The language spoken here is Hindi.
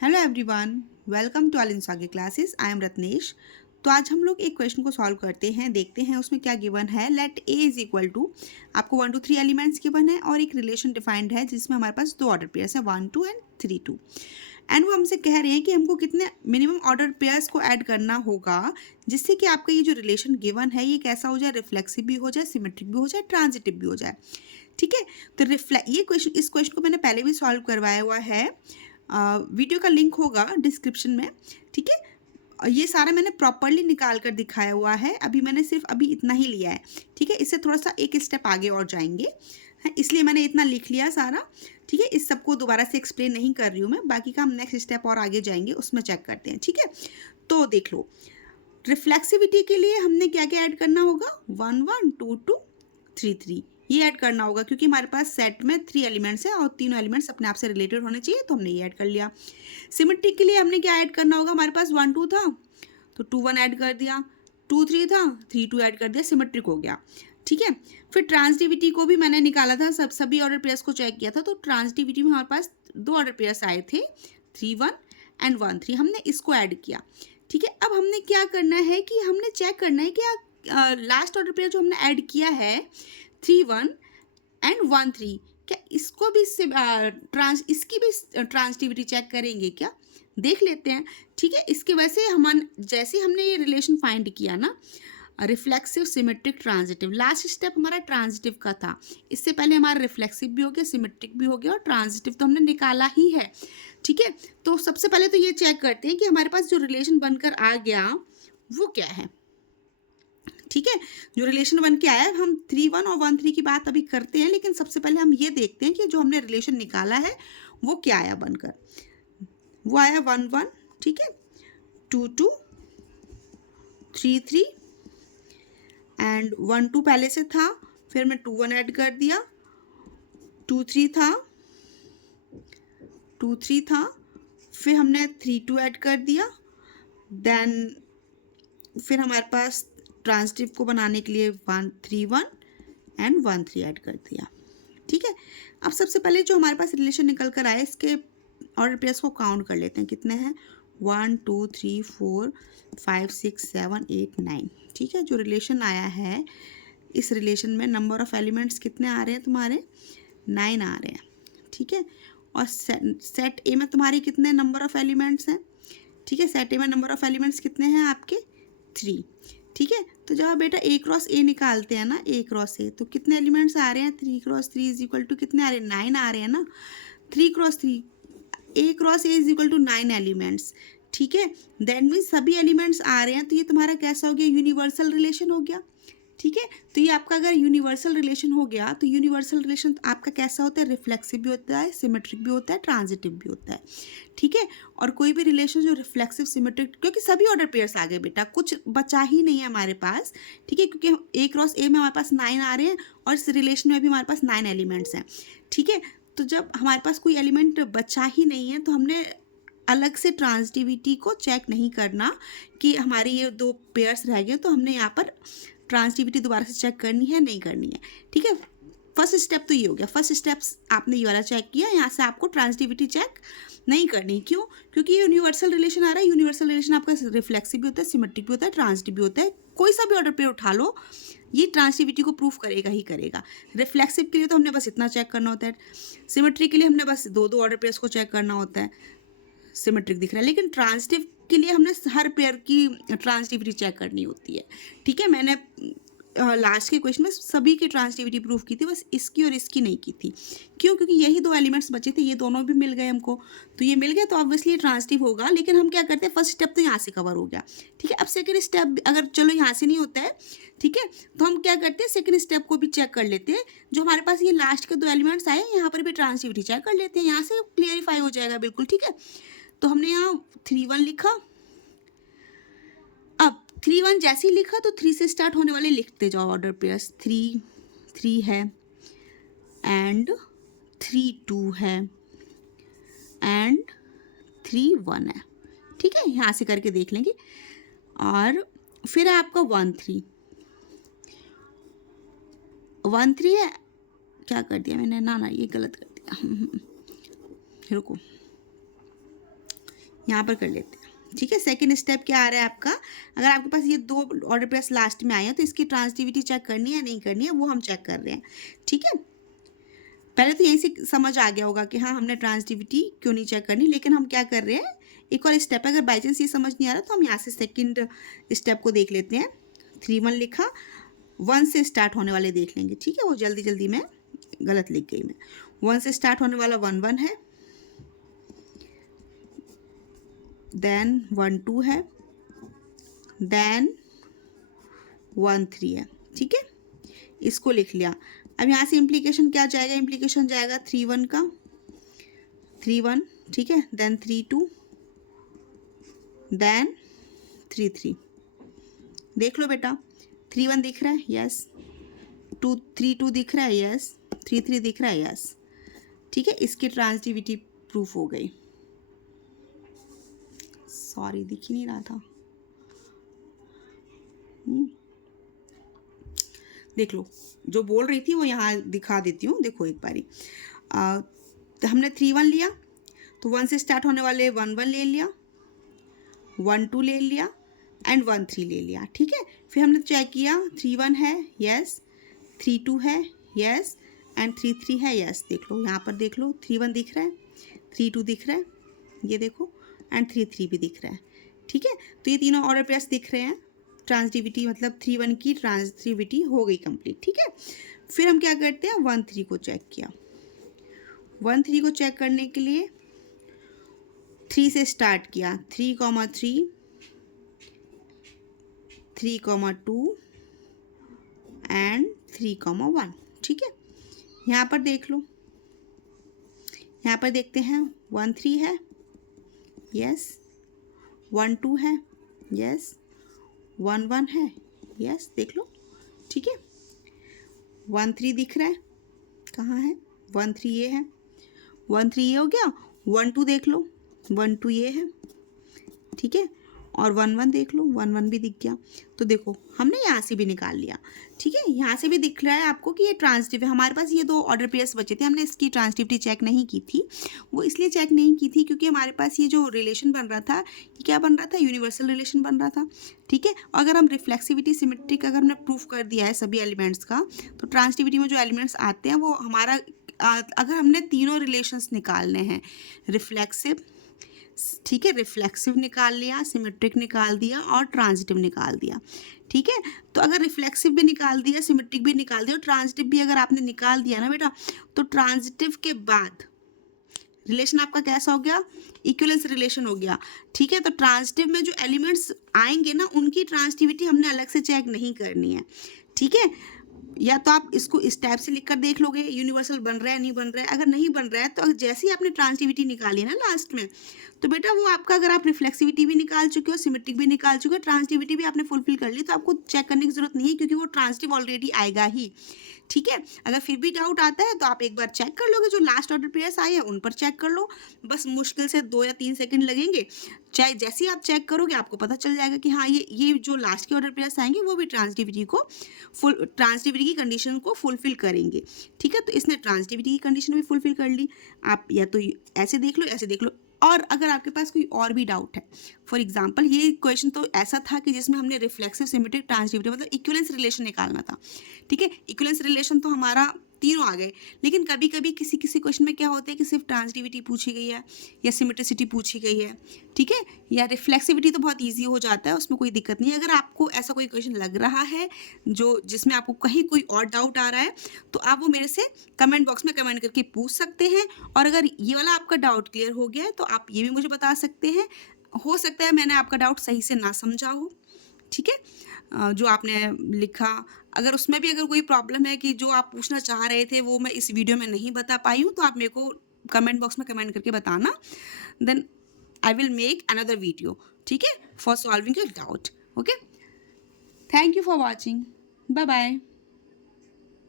Hello everyone, welcome to all in Sage classes. I am Ratnesh. तो आज हम लोग एक क्वेश्चन को सॉल्व करते हैं, देखते हैं उसमें क्या गिवन है। Let A is equal to, आपको 1 2 3 एलिमेंट्स गिवन है और एक रिलेशन डिफाइंड है जिसमें हमारे पास दो ऑर्डर पेयर्स है 1 2 एंड 3 2। एंड वो हमसे कह रहे हैं कि हमको कितने मिनिमम ऑर्डर पेयर्स को ऐड करना होगा जिससे कि आपका ये जो रिलेशन गिवन है ये कैसा हो जाए, रिफ्लेक्सिव भी हो जाए, सिमेट्रिक भी हो जाए, ट्रांजिटिव भी हो जाए। ठीक है, तो इस क्वेश्चन को मैंने पहले भी सॉल्व करवाया हुआ है। वीडियो का लिंक होगा डिस्क्रिप्शन में। ठीक है, ये सारा मैंने प्रॉपरली निकाल कर दिखाया हुआ है। अभी मैंने सिर्फ अभी इतना ही लिया है। ठीक है, इससे थोड़ा सा एक स्टेप आगे और जाएंगे, है इसलिए मैंने इतना लिख लिया सारा। ठीक है, इस सबको दोबारा से एक्सप्लेन नहीं कर रही हूँ मैं, बाकी का हम नेक्स्ट स्टेप और आगे जाएंगे उसमें चेक करते हैं। ठीक है, तो देख लो, रिफ्लेक्सिविटी के लिए हमने क्या क्या ऐड करना होगा, 1 1 2 2 3 3 ये ऐड करना होगा क्योंकि हमारे पास सेट में 3 एलिमेंट्स है और तीनों एलिमेंट्स अपने आप से रिलेटेड होने चाहिए, तो हमने ये ऐड कर लिया। सिमेट्रिक के लिए हमने क्या ऐड करना होगा, हमारे पास 1 2 था तो 2 1 ऐड कर दिया, 2 3 था 3 2 ऐड कर दिया, सिमेट्रिक हो गया। ठीक है, फिर ट्रांसटिविटी को भी मैंने निकाला था, सभी ऑर्डर पेयर्स को चेक किया था, तो ट्रांसटिविटी में हमारे पास दो ऑर्डर पेयर्स आए थे 3 1 एंड 1 3, हमने इसको ऐड किया। ठीक है, अब हमने क्या करना है कि हमने चेक करना है कि लास्ट ऑर्डर पेयर जो हमने ऐड किया है 3 1 एंड 1 3, क्या इसको भी इसकी भी ट्रांसटिविटी चेक करेंगे क्या, देख लेते हैं। ठीक है, इसके वैसे हम जैसे हमने ये रिलेशन फाइंड किया ना, reflexive, symmetric, transitive, last step हमारा ट्रांजिटिव का था। इससे पहले हमारा रिफ्लेक्सिव भी हो गया, सिमेट्रिक भी हो गया और ट्रांजिटिव तो हमने निकाला ही है। ठीक है, तो सबसे पहले तो ये चेक करते हैं कि हमारे पास जो रिलेशन बनकर आ गया वो क्या है। ठीक है, जो रिलेशन बन के आया है, हम 3 1 और 1 3 की बात अभी करते हैं, लेकिन सबसे पहले हम ये देखते हैं कि जो हमने रिलेशन निकाला है वो क्या आया बनकर। वो आया 1 1, ठीक है, 2 2 3 3 एंड 1 2 पहले से था, फिर मैं 2 1 ऐड कर दिया, 2 3 था, 2 3 था, फिर हमने 3 2 ऐड कर दिया, देन फिर हमारे पास ट्रांजिटिव को बनाने के लिए 1 3 1 एंड 1 3 ऐड कर दिया। ठीक है, अब सबसे पहले जो हमारे पास रिलेशन निकल कर आए इसके ऑर्डर पेयर्स को काउंट कर लेते हैं, कितने हैं, 1 2 3 4 5 6 7 8 9। ठीक है, जो रिलेशन आया है इस रिलेशन में नंबर ऑफ एलिमेंट्स कितने आ रहे हैं तुम्हारे, 9 आ रहे हैं। ठीक है, और सेट ए में तुम्हारे कितने नंबर ऑफ एलिमेंट्स हैं। ठीक है, सेट ए में नंबर ऑफ एलिमेंट्स कितने हैं आपके, 3। ठीक है, तो जब बेटा ए क्रॉस ए निकालते हैं ना, ए क्रॉस ए, तो कितने एलिमेंट्स आ रहे हैं, 3 क्रॉस 3 इज इक्वल टू कितने आ रहे हैं, 9 आ रहे हैं ना। 3 cross 3, A cross A is equal to 9 elements. ठीक है, दैट मीन्स सभी एलिमेंट्स आ रहे हैं, तो ये तुम्हारा कैसा हो गया, यूनिवर्सल रिलेशन हो गया। ठीक है, तो ये आपका अगर यूनिवर्सल रिलेशन हो गया तो यूनिवर्सल रिलेशन आपका कैसा होता है, रिफ्लेक्सिव भी होता है, सिमेट्रिक भी होता है, ट्रांजिटिव भी होता है। ठीक है, और कोई भी रिलेशन जो रिफ्लेक्सिव, सिमेट्रिक, क्योंकि सभी ऑर्डर पेयर्स आ गए बेटा, कुछ बचा ही नहीं है हमारे पास। ठीक है, क्योंकि ए क्रॉस ए में हमारे पास 9 आ रहे हैं और इस रिलेशन में भी हमारे पास 9 एलिमेंट्स हैं। ठीक है, तो जब हमारे पास कोई एलिमेंट बचा ही नहीं है तो हमने अलग से ट्रांजिटिविटी को चेक नहीं करना कि हमारे ये दो पेयर्स रह गए, तो हमने यहाँ पर ट्रांजिटिविटी दोबारा से चेक करनी है नहीं करनी है। ठीक है, फर्स्ट स्टेप तो ये हो गया, फर्स्ट स्टेप्स आपने ये वाला चेक किया, यहाँ से आपको ट्रांजिटिविटी चेक नहीं करनी। क्यों, क्योंकि ये यूनिवर्सल रिलेशन आ रहा है, यूनिवर्सल रिलेशन आपका रिफ्लेक्सिव भी होता है, सिमेट्रिक भी होता है, ट्रांजिटिव भी होता है, कोई सा भी ऑर्डर पे उठा लो ये ट्रांजिटिविटी को प्रूफ करेगा ही करेगा। रिफ्लेक्सिव के लिए तो हमने बस इतना चेक करना होता है, सिमेट्रिक के लिए हमने बस दो दो ऑर्डर पेयर्स को चेक करना होता है, सिमेट्रिक दिख रहा है, लेकिन ट्रांजिटिव के लिए हमने हर पेयर की ट्रांजिटिविटी चेक करनी होती है। ठीक है, मैंने लास्ट के क्वेश्चन में सभी की ट्रांजिटिविटी प्रूफ की थी, बस इसकी और इसकी नहीं की थी। क्यों, क्योंकि यही दो एलिमेंट्स बचे थे, ये दोनों भी मिल गए हमको, तो ये मिल गए तो ऑब्वियसली ये ट्रांजिटिव होगा। लेकिन हम क्या करते हैं, फर्स्ट स्टेप तो यहाँ से कवर हो गया। ठीक है, अब सेकेंड स्टेप अगर चलो यहाँ से नहीं होता है, ठीक है, तो हम क्या करते हैं, सेकेंड स्टेप को भी चेक कर लेते हैं। जो हमारे पास ये लास्ट के दो एलिमेंट्स आए यहाँ पर भी ट्रांजिटिविटी चेक कर लेते हैं, यहाँ से क्लियरिफाई हो जाएगा बिल्कुल। ठीक है, तो हमने यहाँ 3 1 लिखा, अब 3 1 जैसे ही लिखा तो 3 से स्टार्ट होने वाले लिखते जाओ ऑर्डर पेयर्स, 3 3 है एंड 3 2 है एंड 3 1 है। ठीक है, यहाँ से करके देख लेंगे। और फिर है आपका 1 3 1 3 है, क्या कर दिया मैंने, ना ये गलत कर दिया रुको, यहाँ पर कर लेते हैं। ठीक है, सेकंड स्टेप क्या आ रहा है आपका, अगर आपके पास ये 2 ऑर्डर पेयर्स लास्ट में आए हैं तो इसकी ट्रांजिटिविटी चेक करनी है या नहीं करनी है, वो हम चेक कर रहे हैं। ठीक है, पहले तो यहीं से समझ आ गया होगा कि हाँ हमने ट्रांजिटिविटी क्यों नहीं चेक करनी, लेकिन हम क्या कर रहे हैं, एक और स्टेप है, अगर बाई चांस ये समझ नहीं आ रहा तो हम यहाँ से सेकंड स्टेप को देख लेते हैं। 3 1 लिखा, 1 से स्टार्ट होने वाले देख लेंगे। ठीक है, वो जल्दी जल्दी में गलत लिख गई मैं। 1 से स्टार्ट होने वाला 1 1 है, देन 1 2 है, देन 1 3 है। ठीक है, इसको लिख लिया। अब यहाँ से इम्प्लीकेशन क्या जाएगा, इम्प्लीकेशन जाएगा 3 1 का, 3 1, ठीक है, देन 3 2, देन 3 3। देख लो बेटा, 3 1 दिख रहा है, यस। 3 2 दिख रहा है, यस। 3 3 दिख रहा है, यस। ठीक है, इसकी ट्रांजिटिविटी प्रूफ हो गई। सॉरी, दिख ही नहीं रहा था। देख लो, जो बोल रही थी वो यहाँ दिखा देती हूँ। देखो एक बारी, हमने 3 1 लिया तो 1 से स्टार्ट होने वाले 1 1 ले लिया, 1 2 ले लिया एंड 1 3 ले लिया। ठीक है, फिर हमने चेक किया, 3 1 है, यस। 3 2 है, यस। एंड 3 3 है, यस। देख लो यहाँ पर, देख लो 3 1 दिख रहा है, 3 2 दिख रहा है, ये देखो, एंड 3 3 भी दिख रहा है। ठीक है, तो ये तीनों ऑर्डर पेयर्स दिख रहे हैं। ट्रांजिटिविटी मतलब 3 1 की ट्रांजिटिविटी हो गई कंप्लीट। ठीक है, फिर हम क्या करते हैं, 1 3 को चेक किया। 1 3 को चेक करने के लिए 3 से स्टार्ट किया, 3 3, 3 2 एंड 3 1। ठीक है, यहाँ पर देख लो, यहाँ पर देखते हैं 1 3 है, यस। 1 2 है, यस। 1 1 है, यस। देख लो, ठीक है। 1 3 दिख रहा है, कहाँ है, 1 3 ये है, 1 3 ये हो गया। 1 2 देख लो, 1 2 ये है, ठीक है। और 1 1 देख लो, 1 1 भी दिख गया। तो देखो हमने यहाँ से भी निकाल लिया। ठीक है, यहाँ से भी दिख रहा है आपको कि ये ट्रांजिटिव है। हमारे पास ये 2 ऑर्डर पेयर्स बचे थे, हमने इसकी ट्रांजिटिविटी चेक नहीं की थी। वो इसलिए चेक नहीं की थी क्योंकि हमारे पास ये जो रिलेशन बन रहा था, ये क्या बन रहा था, यूनिवर्सल रिलेशन बन रहा था। ठीक है, अगर हम रिफ्लेक्सिविटी सिमेट्रिक अगर हमने प्रूफ कर दिया है सभी एलिमेंट्स का, तो ट्रांजिटिविटी में जो एलिमेंट्स आते हैं वो हमारा, अगर हमने तीनों रिलेशंस निकालने हैं, रिफ्लेक्सिव, ठीक है, रिफ्लेक्सिव निकाल लिया, सिमेट्रिक निकाल दिया और ट्रांजिटिव निकाल दिया। ठीक है, तो अगर रिफ्लेक्सिव भी निकाल दिया, सिमेट्रिक भी निकाल दिया और ट्रांजिटिव भी अगर आपने निकाल दिया ना बेटा, तो ट्रांजिटिव के बाद रिलेशन आपका कैसा हो गया, इक्विवेलेंस रिलेशन हो गया। ठीक है, तो ट्रांजिटिव में जो एलिमेंट्स आएंगे ना, उनकी ट्रांजिटिविटी हमने अलग से चेक नहीं करनी है। ठीक है, या तो आप इसको इस टाइप से लिखकर देख लोगे, यूनिवर्सल बन रहा है नहीं बन रहा है। अगर नहीं बन रहा है तो जैसे ही आपने ट्रांजिटिविटी निकाली ना लास्ट में, तो बेटा वो आपका, अगर आप रिफ्लेक्सिविटी भी निकाल चुके हो, सिमेट्रिक भी निकाल चुके हो, ट्रांजिटिविटी भी आपने फुलफिल कर ली, तो आपको चेक करने की जरूरत नहीं है क्योंकि वो ट्रांजिटिव ऑलरेडी आएगा ही। ठीक है, अगर फिर भी डाउट आता है तो आप एक बार चेक कर लोगे, जो लास्ट ऑर्डर पेयर्स आए हैं उन पर चेक कर लो। बस मुश्किल से 2 या 3 सेकंड लगेंगे। चाहे जैसे ही आप चेक करोगे आपको पता चल जाएगा कि हाँ ये जो लास्ट के ऑर्डर पेयर्स आएंगे वो भी ट्रांजिटिविटी की कंडीशन को फुलफिल करेंगे। ठीक है, तो इसने ट्रांजिटिविटी की कंडीशन भी फुलफिल कर ली। आप या तो ऐसे देख लो, ऐसे देख लो। और अगर आपके पास कोई और भी डाउट है, फॉर एग्जांपल ये क्वेश्चन तो ऐसा था कि जिसमें हमने रिफ्लेक्सिव, सिमेट्रिक, ट्रांजिटिविटी मतलब इक्विवेलेंस रिलेशन निकालना था। ठीक है, इक्विवेलेंस रिलेशन तो हमारा तीनों आ गए, लेकिन कभी कभी किसी किसी क्वेश्चन में क्या होता है कि सिर्फ ट्रांजिटिविटी पूछी गई है या सिमेट्रिसिटी पूछी गई है। ठीक है, या रिफ्लेक्सिविटी तो बहुत ईजी हो जाता है, उसमें कोई दिक्कत नहीं है। अगर आपको ऐसा कोई क्वेश्चन लग रहा है जो जिसमें आपको कहीं कोई और डाउट आ रहा है, तो आप वो मेरे से कमेंट बॉक्स में कमेंट करके पूछ सकते हैं। और अगर ये वाला आपका डाउट क्लियर हो गया है तो आप ये भी मुझे बता सकते हैं। हो सकता है मैंने आपका डाउट सही से ना समझा हो। ठीक है, जो आपने लिखा, अगर उसमें भी अगर कोई प्रॉब्लम है कि जो आप पूछना चाह रहे थे वो मैं इस वीडियो में नहीं बता पाई हूँ, तो आप मेरे को कमेंट बॉक्स में कमेंट करके बताना, then I will make another video. ठीक है, for solving your doubt. Okay, thank you for watching, bye bye.